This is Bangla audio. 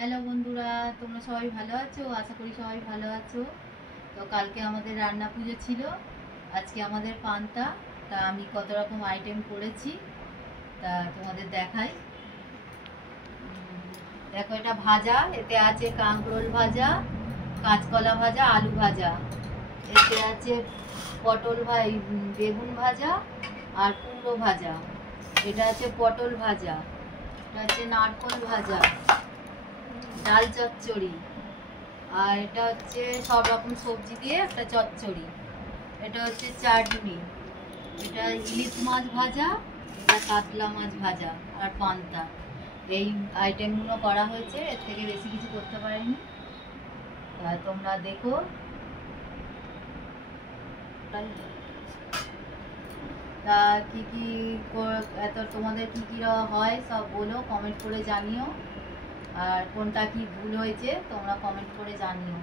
হ্যালো বন্ধুরা, তোমরা সবাই ভালো আছো? আশা করি সবাই ভালো আছো। তো কালকে আমাদের রান্না পুজো ছিল, আজকে আমাদের পান্তা। তা আমি কত রকম আইটেম করেছি তা তোমাদের দেখাই। দেখো, এটা ভাজা, এতে আছে কাঁকরোল ভাজা, কাঁচকলা ভাজা, আলু ভাজা, এতে আছে পটল বেগুন ভাজা আর কুমড়ো ভাজা, এটা আছে পটল ভাজা, এটা আছে নারকোল ভাজা, ডাল চচ্চড়ি, আর এটা হচ্ছে সব রকম সবজি দিয়ে একটা চচ্চড়ি, এটা হচ্ছে চাটনি, এটা ইলিশ মাছ ভাজা, এটা কাতলা মাছ ভাজা আর পান্তা। এই আইটেমগুলো করা হয়েছে, এর থেকে বেশি কিছু করতে পারিনি। তোমরা দেখো। তা কি কি এত তোমাদের কি কি হয় সব বলো, কমেন্ট করে জানিও। আর কোনটা কি ভুল হয়েছে তোমরা কমেন্ট করে জানিও।